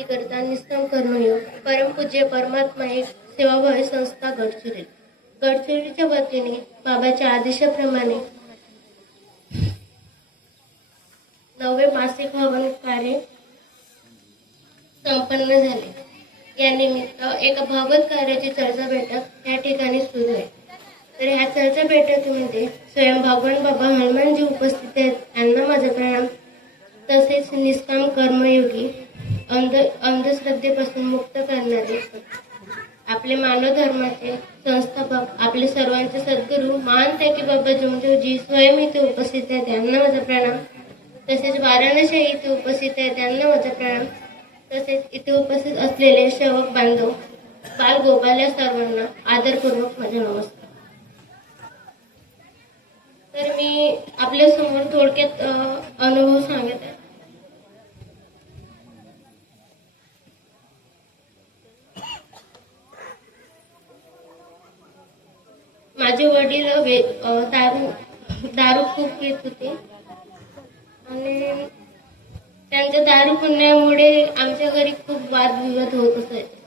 भक्ती करता निस्तम कर्मयोग परमपूज्य परमात्मा एक सेवाभावी संस्था गडचिरोली. गडचिरोलीच्या वतीने बाबाच्या आदेशाप्रमाणे नववे मासिक हवन कार्य संपन्न झाले. या निमित्त एका भागवत कार्याची चर्चा बैठक या ठिकाणी सुरू आहे. तर ह्या चर्चा बैठकीमध्ये स्वयं भगवान बाबा हनुमानजी उपस्थित आहेत. त्यांना माझा प्रणाम. तसेच निष्काम कर्मयोगी अंध अंधश्रद्धेपासून मुक्त करणारे. आपले मानव धर्माचे संस्थापक आपले सर्वांचे सद्गुरू महान त्याकी बाबा जोमदेवजी स्वयं इथे उपस्थित आहेत त्यांना माझा प्रणाम. तसेच वाराणसी इथे उपस्थित आहेत त्यांना माझा प्रणाम. तसेच इथे उपस्थित असलेले सेवक बांधव बाल गोपाल या सर्वांना आदरपूर्वक माझा नमस्कार. तर मी आपल्यासमोर थोडक्यात अनुभव सांगत आहे. माझे वडील दारू दारू खूप घेत होते. आणि त्यांच्या दारू पिण्यामुळे आमच्या घरी खूप वाद विवाद होत असायचे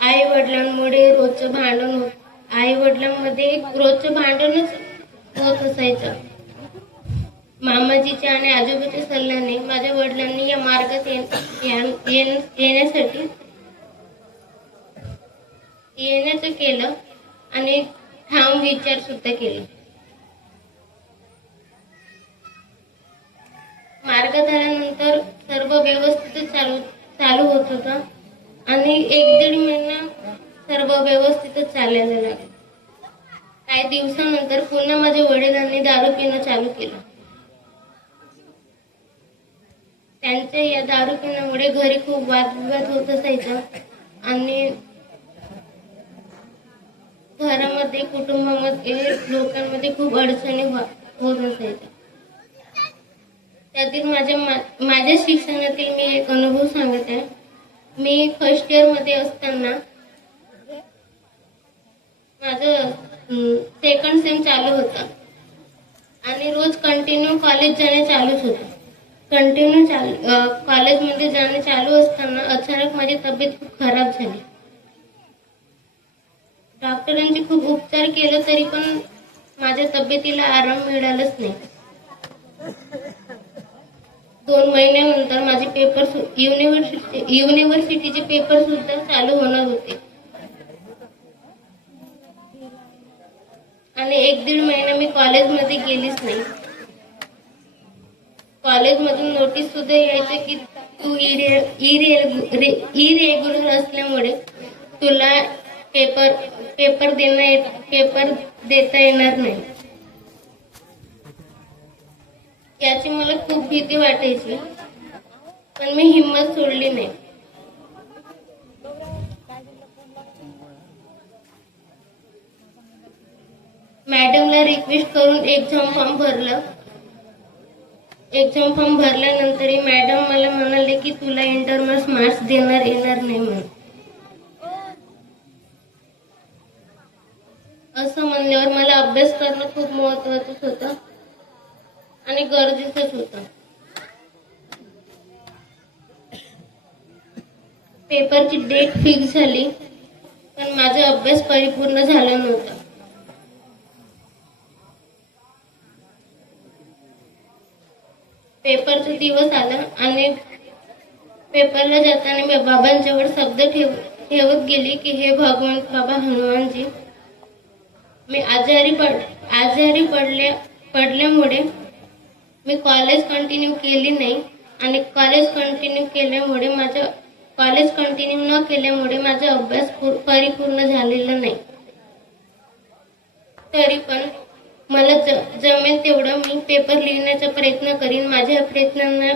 आई वडिलांमुळे रोजचं भांडण होत आई वडिलांमध्ये रोजचं भांडणच होत असायचं. मामाजीच्या आणि आजोबाच्या सल्ल्याने माझ्या वडिलांनी या मार्गात या- येण्यासाठी येण्याचं केलं आणि ठाम विचार सुद्धा केला. मार्ग झाल्यानंतर सर्व व्यवस्थित चालू चालू होत होता. आणि एक दीड महिना सर्व व्यवस्थितच चालायला लागलं काही दिवसानंतर पुन्हा माझ्या वडिलांनी दारू पिणं चालू केलं. त्यांच्या या दारू पिण्यामुळे घरी खूप वादविवाद होत असायचा. आणि घरामध्ये कुटुंबामध्ये लोकांमध्ये खूप अडचणी हो-, होत असायच्या. त्यातील माझ्या मा- माझ्या शिक्षणातील मी एक अनुभव सांगत. आहे मी फर्स्ट इयरमध्ये असताना माझं सेकंड सेम चालू होता. आणि रोज कंटिन्यू कॉलेज जाणे चालूच होतं. कंटिन्यू चालू कॉलेजमध्ये जाणे चालू असताना अचानक माझी तब्येत खूप खराब झाली. डॉक्टरांचे खूप उपचार केले तरी पण माझ्या तब्येतीला आराम मिळालाच नाही. दोन महिन्यानंतर माझे पेपर युनिव्हर्सिटी युनिव्हर्सिटीचे पेपर सुद्धा चालू होणार होते. आणि एक दीड महिना मी कॉलेजमध्ये गेलीच नाही. कॉलेजमधून नोटीस सुद्धा यायचं की तू इरे इरेग्युलर असल्यामुळे तुला पेपर पेपर देणं पेपर देता येणार नाही. याची मला खूप भीती वाटायची पण मी हिंमत सोडली नाही. मॅडमला रिक्वेस्ट करून एक्झाम फॉर्म भरलं. एक्झाम फॉर्म भरल्यानंतर मॅडम मला म्हणाले की तुला इंटरमर्स मार्क्स देणार येणार नाही म्हणून. म्हणल्यावर मला अभ्यास करणं खूप महत्वाचंच होतं. आणि गरजेचंच होतं. पेपरची डेट फिक्स झाली पण माझा अभ्यास परिपूर्ण झाला नव्हता. पेपरचा दिवस आला आणि पेपरला जाताना मी बाबांजवळ शब्द ठेव ठेवत गेली की हे भगवान बाबा हनुमानजी मी आजारी पड आजारी पडल्या पडल्यामुळे मी कॉलेज कंटिन्यू केली नाही आणि कॉलेज कंटिन्यू केल्यामुळे माझं कॉलेज कंटिन्यू न केल्यामुळे माझा अभ्यास परिपूर्ण झालेला नाही. तरी पण मला ज जमेल तेवढं मी पेपर लिहिण्याचा प्रयत्न करीन माझ्या प्रयत्नांना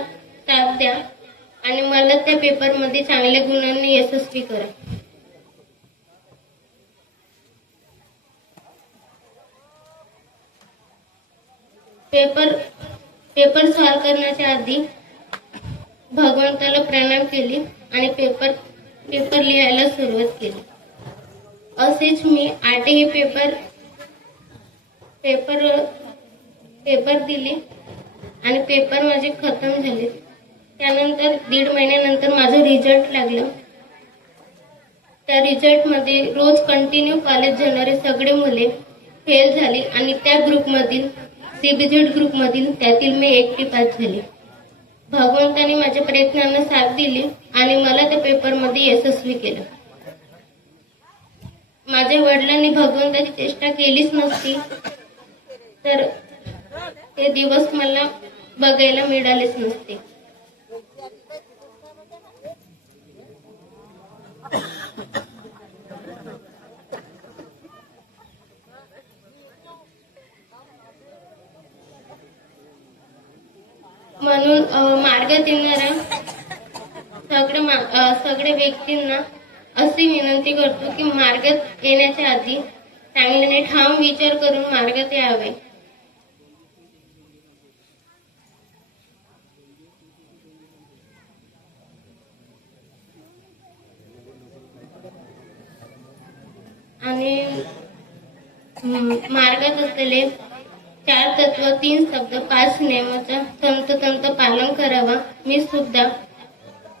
साथ द्या आणि मला त्या पेपरमध्ये चांगल्या गुणांनी यशस्वी करा. पेपर पेपर सॉल्व करण्याच्या आधी भगवंताला प्रणाम केली आणि पेपर पेपर लिहायला सुरुवात केली. असेच मी आठही पेपर पेपर पेपर दिले आणि पेपर माझे खतम झाले. त्यानंतर दीड महिन्यानंतर माझं रिझल्ट लागलं. त्या रिझल्टमध्ये रोज कंटिन्यू कॉलेज जाणारे सगळे मुले फेल झाले आणि त्या ग्रुपमधील सीबीझेड ग्रुपमधील त्यातील मी एकटी पास झाली. भगवंताने माझ्या प्रयत्नांना साथ दिली आणि मला त्या पेपरमध्ये यशस्वी केलं. माझ्या वडिलांनी भगवंताची चेष्टा केलीच नसती तर ते दिवस मला बघायला मिळालेच नसते. म्हणून मार्ग मार्गात येणाऱ्या सगळ्या सगळ्या व्यक्तींना अशी विनंती करतो की मार्गात येण्याच्या आधी चांगल्याने ठाम विचार करून मार्गात यावे आणि मार्गात असलेले चार तत्व तीन शब्द पाच नियमाचा तंतोतंत पालन करावा. मी सुद्धा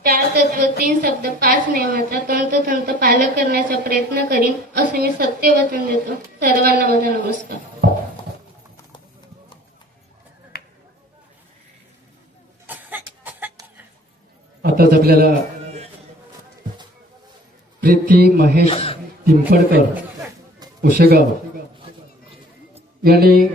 चार तत्व तीन शब्द पाच नियमाचा तंतोतंत पालन करण्याचा प्रयत्न करीन असं मी सत्य वचन देतो. सर्वांना माझा नमस्कार. आताच आपल्याला प्रीती महेश पिंपडकर उशेगाव यांनी